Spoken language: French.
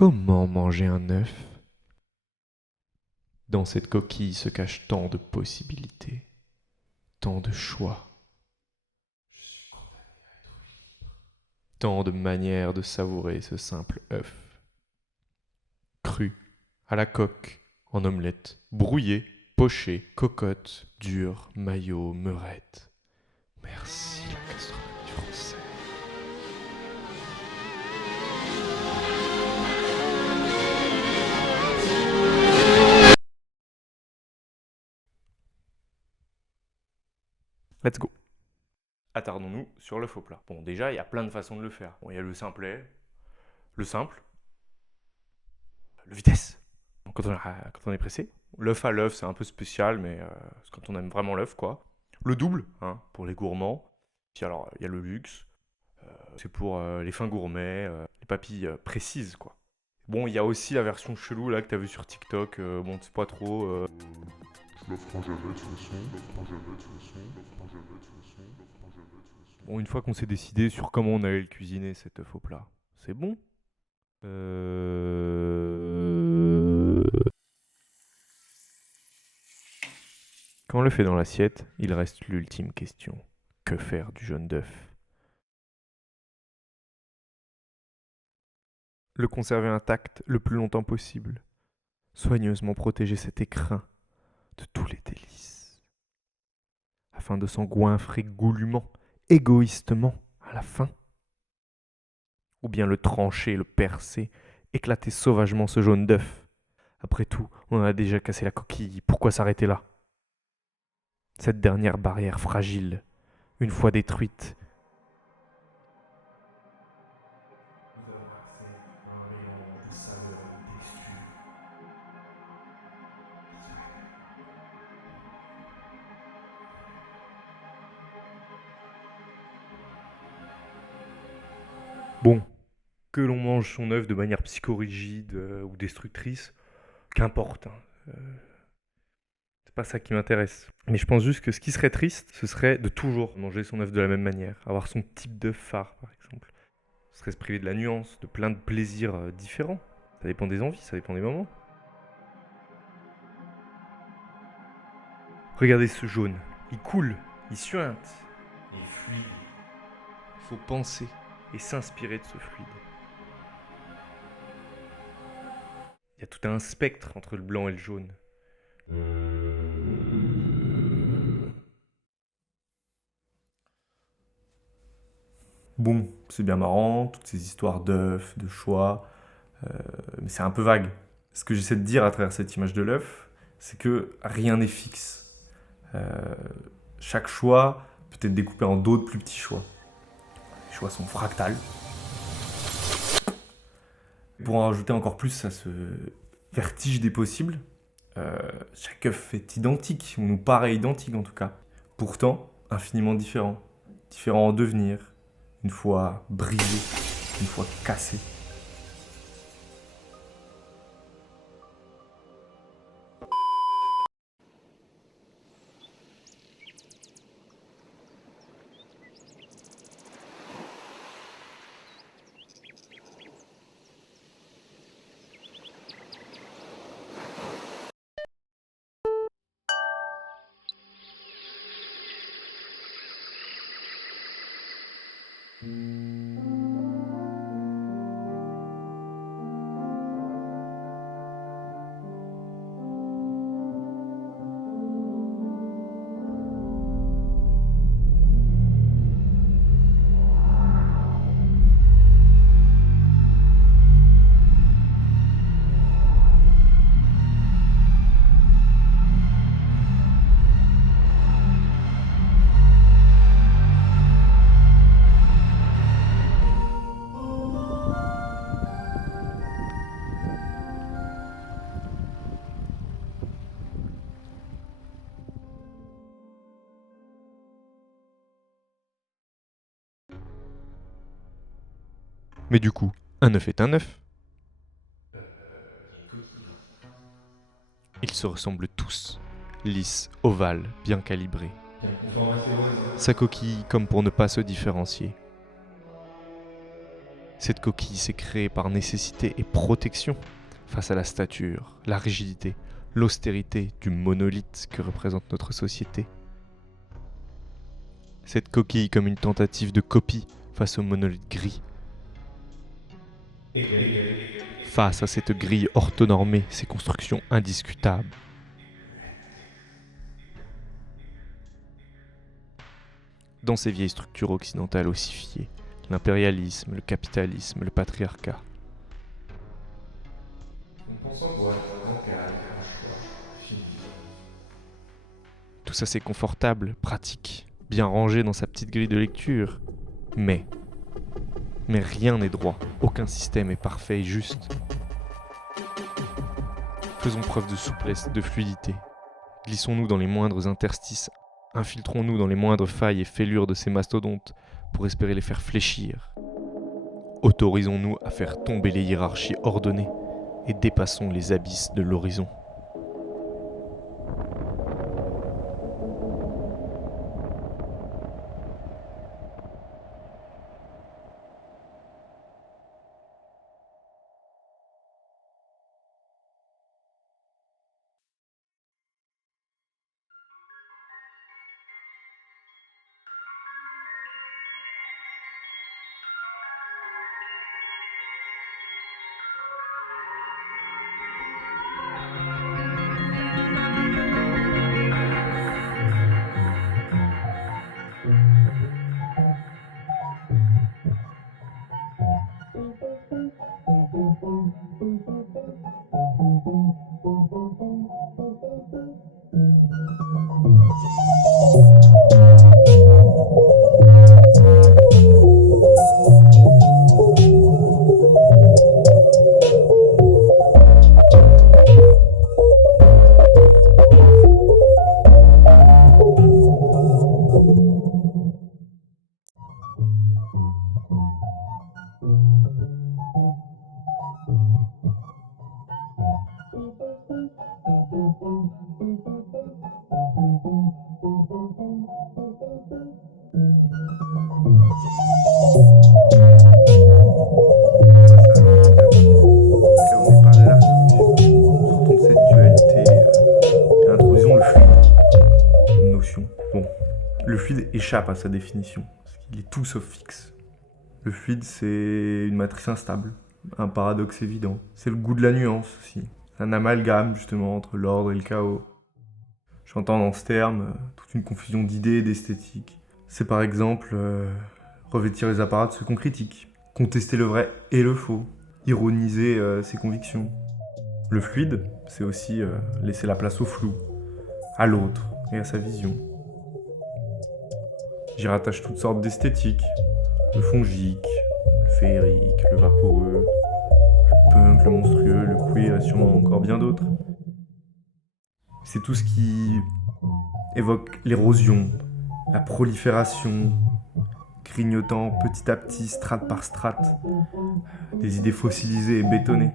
Comment manger un œuf? Dans cette coquille se cachent tant de possibilités, tant de choix, tant de manières de savourer ce simple œuf. Cru, à la coque, en omelette, brouillé, poché, cocotte, dur, maillot, meurette. Merci la gastronomie française. Let's go. Attardons-nous sur le faux plat. Bon, déjà, il y a plein de façons de le faire. Bon, il y a le simplet, le simple, le vitesse. Donc, quand on est pressé. L'œuf à l'œuf, c'est un peu spécial, mais c'est quand on aime vraiment l'œuf, quoi. Le double, hein, pour les gourmands. Puis alors, il y a le luxe. C'est pour les fins gourmets, les papilles précises, quoi. Bon, il y a aussi la version chelou, là, que t'as vu sur TikTok. Bon, c'est pas trop... Je la ferai jamais de toute façon, je la ferai jamais de toute façon, je la ferai jamais de toute façon, je la ferai jamais de toute façon. Bon, une fois qu'on s'est décidé sur comment on allait le cuisiner, cet œuf au plat, c'est bon. Quand on le fait dans l'assiette, il reste l'ultime question. Que faire du jaune d'œuf? Le conserver intact le plus longtemps possible. Soigneusement protéger cet écrin de tous les délices. Afin de s'en goinfrer goulûment, égoïstement, à la fin. Ou bien le trancher, le percer, éclater sauvagement ce jaune d'œuf. Après tout, on en a déjà cassé la coquille, pourquoi s'arrêter là? Cette dernière barrière fragile, une fois détruite, nous avons accès à un mélange de saveurs et de textures. Bon, que l'on mange son œuf de manière psychorigide ou destructrice, qu'importe, hein. C'est pas ça qui m'intéresse. Mais je pense juste que ce qui serait triste, ce serait de toujours manger son œuf de la même manière, avoir son type d'œuf phare, par exemple. Ce serait se priver de la nuance, de plein de plaisirs différents. Ça dépend des envies, ça dépend des moments. Regardez ce jaune, il coule, il suinte, il est fluide. Il faut penser et s'inspirer de ce fluide. Il y a tout un spectre entre le blanc et le jaune. Bon, c'est bien marrant, toutes ces histoires d'œufs, de choix, mais c'est un peu vague. Ce que j'essaie de dire à travers cette image de l'œuf, c'est que rien n'est fixe. Euh, Chaque choix peut être découpé en d'autres plus petits choix. Les choix sont fractales. Pour en rajouter encore plus à ce vertige des possibles, chaque œuf est identique, ou nous paraît identique en tout cas. Pourtant, infiniment différent. Différent en devenir, une fois brisé, une fois cassé. Mais du coup, un œuf est un œuf. Ils se ressemblent tous, lisses, ovales, bien calibrés. Sa coquille comme pour ne pas se différencier. Cette coquille s'est créée par nécessité et protection face à la stature, la rigidité, l'austérité du monolithe que représente notre société. Cette coquille comme une tentative de copie face au monolithe gris. Face à cette grille orthonormée, ces constructions indiscutables. Dans ces vieilles structures occidentales ossifiées, l'impérialisme, le capitalisme, le patriarcat. Tout ça c'est confortable, pratique, bien rangé dans sa petite grille de lecture. Mais rien n'est droit, aucun système est parfait et juste. Faisons preuve de souplesse, de fluidité. Glissons-nous dans les moindres interstices, infiltrons-nous dans les moindres failles et fêlures de ces mastodontes pour espérer les faire fléchir. Autorisons-nous à faire tomber les hiérarchies ordonnées et dépassons les abysses de l'horizon. Le fluide échappe à sa définition, parce qu'il est tout sauf fixe. Le fluide, c'est une matrice instable, un paradoxe évident. C'est le goût de la nuance aussi, un amalgame justement entre l'ordre et le chaos. J'entends dans ce terme toute une confusion d'idées et d'esthétique. C'est par exemple revêtir les apparats de ce qu'on critique, contester le vrai et le faux, ironiser ses convictions. Le fluide, c'est aussi laisser la place au flou, à l'autre et à sa vision. J'y rattache toutes sortes d'esthétiques, le fongique, le féerique, le vaporeux, le punk, le monstrueux, le queer et sûrement encore bien d'autres. C'est tout ce qui évoque l'érosion, la prolifération, grignotant petit à petit, strate par strate, des idées fossilisées et bétonnées.